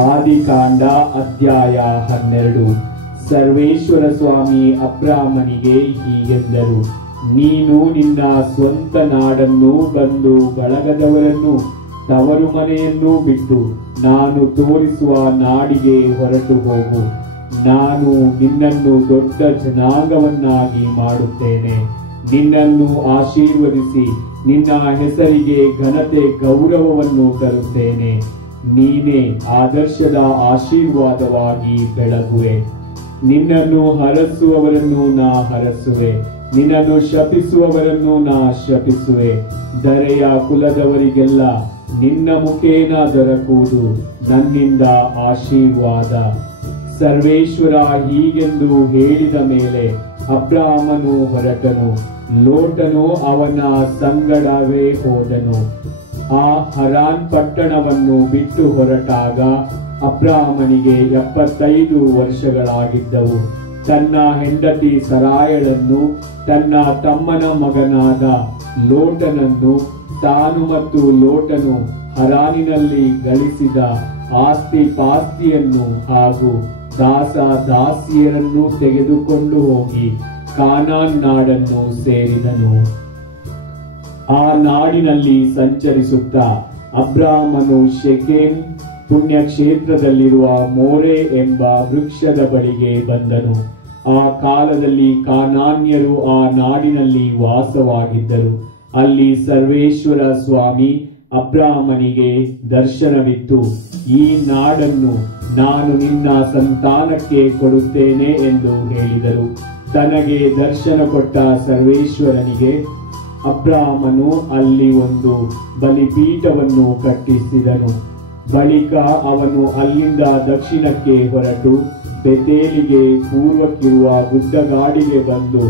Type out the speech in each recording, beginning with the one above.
ಆದಿಕಾಂಡ ಅಧ್ಯಾಯ 12. ಸರ್ವೇಶ್ವರ ಸ್ವಾಮಿ ಅಬ್ರಾಮನಿಗೆ ಹೀಗೆಂದರು, ನೀನು ನಿನ್ನ ಸ್ವಂತ ನಾಡನ್ನು, ಬಂಧು ಬಳಗದವರನ್ನು, ತವರು ಮನೆಯನ್ನು ಬಿಟ್ಟು ನಾನು ತೋರಿಸುವ ನಾಡಿಗೆ ಹೊರಟು ಹೋಗು. ನಾನು ನಿನ್ನನ್ನು ದೊಡ್ಡ ಜನಾಂಗವನ್ನಾಗಿ ಮಾಡುತ್ತೇನೆ. ನಿನ್ನನ್ನು ಆಶೀರ್ವದಿಸಿ ನಿನ್ನ ಹೆಸರಿಗೆ ಘನತೆ ಗೌರವವನ್ನು ತರುತ್ತೇನೆ. ನೀನೇ ಆದರ್ಶದ ಆಶೀರ್ವಾದವಾಗಿ ಬೆಳಗುವೆ. ನಿನ್ನನ್ನು ಹರಸುವವರನ್ನು ನಾ ಹರಸುವೆ, ನಿನ್ನನ್ನು ಶಪಿಸುವವರನ್ನು ನಾ ಶಪಿಸುವೆ. ಧರೆಯ ಕುಲದವರಿಗೆಲ್ಲ ನಿನ್ನ ಮುಖೇನ ದೊರಕುವುದು ನನ್ನಿಂದ ಆಶೀರ್ವಾದ. ಸರ್ವೇಶ್ವರ ಹೀಗೆಂದು ಹೇಳಿದ ಮೇಲೆ ಅಬ್ರಾಮನು ಹೊರಟನು. ಲೋಟನು ಅವನ ಸಂಗಡವೇ ಹೋದನು. ಆ ಹರಾನ್ ಪಟ್ಟಣವನ್ನು ಬಿಟ್ಟು ಹೊರಟಾಗ ಅಬ್ರಾಮನಿಗೆ 75 ವರ್ಷಗಳಾಗಿದ್ದವು. ತನ್ನ ಹೆಂಡತಿ ಸರಾಯಳನ್ನು, ತನ್ನ ತಮ್ಮನ ಮಗನಾದ ಲೋಟನನ್ನು, ತಾನು ಮತ್ತು ಲೋಟನು ಹರಾನಿನಲ್ಲಿ ಗಳಿಸಿದ ಆಸ್ತಿ ಪಾಸ್ತಿಯನ್ನು ಹಾಗೂ ದಾಸ ದಾಸಿಯರನ್ನು ತೆಗೆದುಕೊಂಡು ಹೋಗಿ ಕಾನಾನ್ ನಾಡನ್ನು ಸೇರಿದನು. ಆ ನಾಡಿನಲ್ಲಿ ಸಂಚರಿಸುತ್ತಾ ಅಬ್ರಾಮನು ಶೆಕೆಮ್ ಪುಣ್ಯಕ್ಷೇತ್ರದಲ್ಲಿರುವ ಮೋರೆ ಎಂಬ ವೃಕ್ಷದ ಬಳಿಗೆ ಬಂದನು. ಆ ಕಾಲದಲ್ಲಿ ಕಾನಾನ್ಯರು ಆ ನಾಡಿನಲ್ಲಿ ವಾಸವಾಗಿದ್ದರು. ಅಲ್ಲಿ ಸರ್ವೇಶ್ವರ ಸ್ವಾಮಿ ಅಬ್ರಾಮನಿಗೆ ದರ್ಶನವಿತ್ತು. ಈ ನಾಡನ್ನು ನಾನು ನಿನ್ನ ಸಂತಾನಕ್ಕೆ ಕೊಡುತ್ತೇನೆ ಎಂದು ಹೇಳಿದರು. ತನಗೆ ದರ್ಶನ ಕೊಟ್ಟ ಸರ್ವೇಶ್ವರನಿಗೆ ಅಬ್ರಾಮನು ಅಲ್ಲಿ ಒಂದು ಬಲಿಪೀಠವನ್ನು ಕಟ್ಟಿಸಿದನು. ಬಳಿಕ ಅವನು ಅಲ್ಲಿಂದ ದಕ್ಷಿಣಕ್ಕೆ ಹೊರಟು ಬೆತೇಲಿಗೆ ಪೂರ್ವಕ್ಕಿರುವ ಗುಡ್ಡಗಾಡಿಗೆ ಬಂದು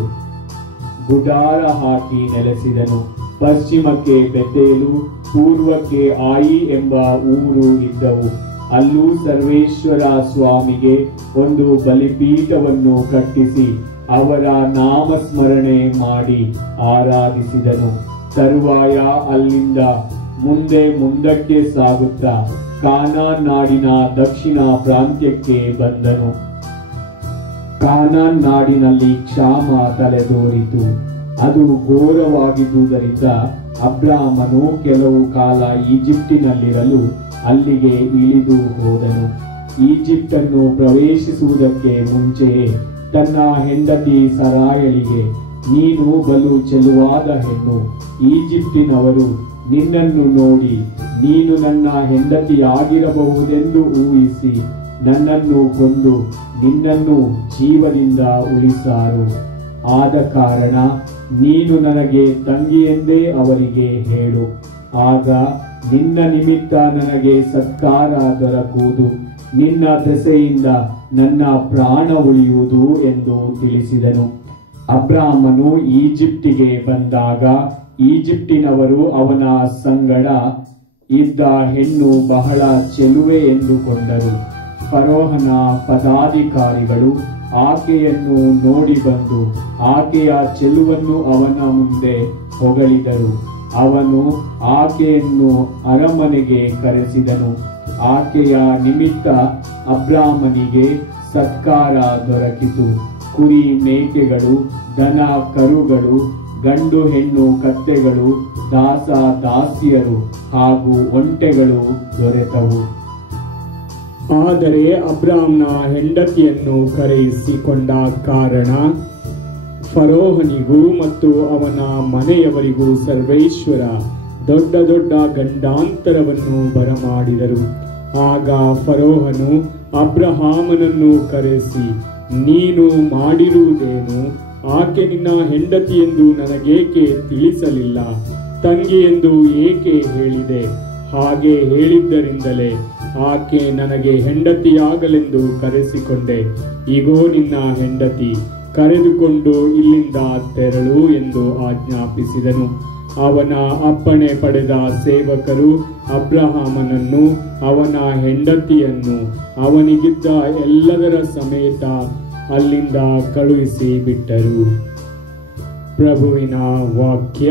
ಗುಡಾರ ಹಾಕಿ ನೆಲೆಸಿದನು. ಪಶ್ಚಿಮಕ್ಕೆ ಬೆತೇಲು, ಪೂರ್ವಕ್ಕೆ ಆಯಿ ಎಂಬ ಊರು ಇದ್ದವು. ಅಲ್ಲೂ ಸರ್ವೇಶ್ವರ ಸ್ವಾಮಿಗೆ ಒಂದು ಬಲಿಪೀಠವನ್ನು ಕಟ್ಟಿಸಿ ಅವರ ನಾಮಸ್ಮರಣೆ ಮಾಡಿ ಆರಾಧಿಸಿದನು. ತರುವಾಯ ಅಲ್ಲಿಂದ ಮುಂದಕ್ಕೆ ಸಾಗುತ್ತಾ ಕಾನಾನ್ ನಾಡಿನ ದಕ್ಷಿಣ ಪ್ರಾಂತ್ಯಕ್ಕೆ ಬಂದನು. ಕಾನಾನ್ ನಾಡಿನಲ್ಲಿ ಕ್ಷಾಮ ತಲೆದೋರಿತು. ಅದು ಘೋರವಾಗಿದ್ದುದರಿಂದ ಅಬ್ರಾಮನು ಕೆಲವು ಕಾಲ ಈಜಿಪ್ಟಿನಲ್ಲಿರಲು ಅಲ್ಲಿಗೆ ಇಳಿದು ಹೋದನು. ಈಜಿಪ್ಟನ್ನು ಪ್ರವೇಶಿಸುವುದಕ್ಕೆ ಮುಂಚೆಯೇ ತನ್ನ ಹೆಂಡತಿ ಸರಾಯಳಿಗೆ, ನೀನು ಬಲು ಚೆಲುವಾದ ಹೆಣ್ಣು. ಈಜಿಪ್ಟಿನವರು ನಿನ್ನನ್ನು ನೋಡಿ ನೀನು ನನ್ನ ಹೆಂಡತಿಯಾಗಿರಬಹುದೆಂದು ಊಹಿಸಿ ನನ್ನನ್ನು ಕೊಂದು ನಿನ್ನನ್ನು ಜೀವದಿಂದ ಉಳಿಸಾರು. ಆದ ಕಾರಣ ನೀನು ನನಗೆ ತಂಗಿಯೆಂದೇ ಅವರಿಗೆ ಹೇಳು. ಆಗ ನಿನ್ನ ನಿಮಿತ್ತ ನನಗೆ ಸತ್ಕಾರ ದೊರಕುವುದು, ನಿನ್ನ ದೆಸೆಯಿಂದ ನನ್ನ ಪ್ರಾಣ ಉಳಿಯುವುದು ಎಂದು ತಿಳಿಸಿದನು. ಅಬ್ರಾಮನು ಈಜಿಪ್ಟಿಗೆ ಬಂದಾಗ ಈಜಿಪ್ಟಿನವರು ಅವನ ಸಂಗಡ ಇದ್ದ ಹೆಣ್ಣು ಬಹಳ ಚೆಲುವೆ ಎಂದುಕೊಂಡರು. ಫರೋಹನ ಪದಾಧಿಕಾರಿಗಳು ಆಕೆಯನ್ನು ನೋಡಿ ಬಂದು ಆಕೆಯ ಚೆಲುವನ್ನು ಅವನ ಮುಂದೆ ಹೊಗಳಿದರು. ಅವನು ಆಕೆಯನ್ನು ಅರಮನೆಗೆ ಕರೆಸಿದನು. ಆಕೆಯ ನಿಮಿತ್ತ ಅಬ್ರಾಮನಿಗೆ ಸತ್ಕಾರ ದೊರಕಿತು. ಕುರಿ ಮೇಕೆಗಳು, ದನ ಕರುಗಳು, ಗಂಡು ಹೆಣ್ಣು ಕತ್ತೆಗಳು, ದಾಸ ದಾಸಿಯರು ಹಾಗೂ ಒಂಟೆಗಳು ದೊರೆತವು. ಆದರೆ ಅಬ್ರಾಮನ ಹೆಂಡತಿಯನ್ನು ಕರೆಯಿಸಿಕೊಂಡ ಕಾರಣ ಫರೋಹನಿಗೂ ಮತ್ತು ಅವನ ಮನೆಯವರಿಗೂ ಸರ್ವೇಶ್ವರ ದೊಡ್ಡ ದೊಡ್ಡ ಗಂಡಾಂತರವನ್ನು ಬರಮಾಡಿದರು. ಆಗ ಫರೋಹನು ಅಬ್ರಹಾಮನನ್ನು ಕರೆಸಿ, ನೀನು ಮಾಡಿರುವುದೇನು? ಆಕೆ ನಿನ್ನ ಹೆಂಡತಿ ಎಂದು ನನಗೇಕೆ ತಿಳಿಸಲಿಲ್ಲ? ತಂಗಿ ಎಂದು ಏಕೆ ಹೇಳಿದೆ? ಹಾಗೆ ಹೇಳಿದ್ದರಿಂದಲೇ ಆಕೆ ನನಗೆ ಹೆಂಡತಿಯಾಗಲೆಂದು ಕರೆಸಿಕೊಂಡೆ. ಇಗೋ ನಿನ್ನ ಹೆಂಡತಿ, ಕರೆದುಕೊಂಡು ಇಲ್ಲಿಂದ ತೆರಳು ಎಂದು ಆಜ್ಞಾಪಿಸಿದನು. ಅವನ ಅಪ್ಪಣೆ ಪಡೆದ ಸೇವಕರು ಅಬ್ರಹಾಮನನ್ನು, ಅವನ ಹೆಂಡತಿಯನ್ನು, ಅವನಿಗಿದ್ದ ಎಲ್ಲದರ ಸಮೇತ ಅಲ್ಲಿಂದ ಕಳುಹಿಸಿ ಬಿಟ್ಟರು. ಪ್ರಭುವಿನ ವಾಕ್ಯ.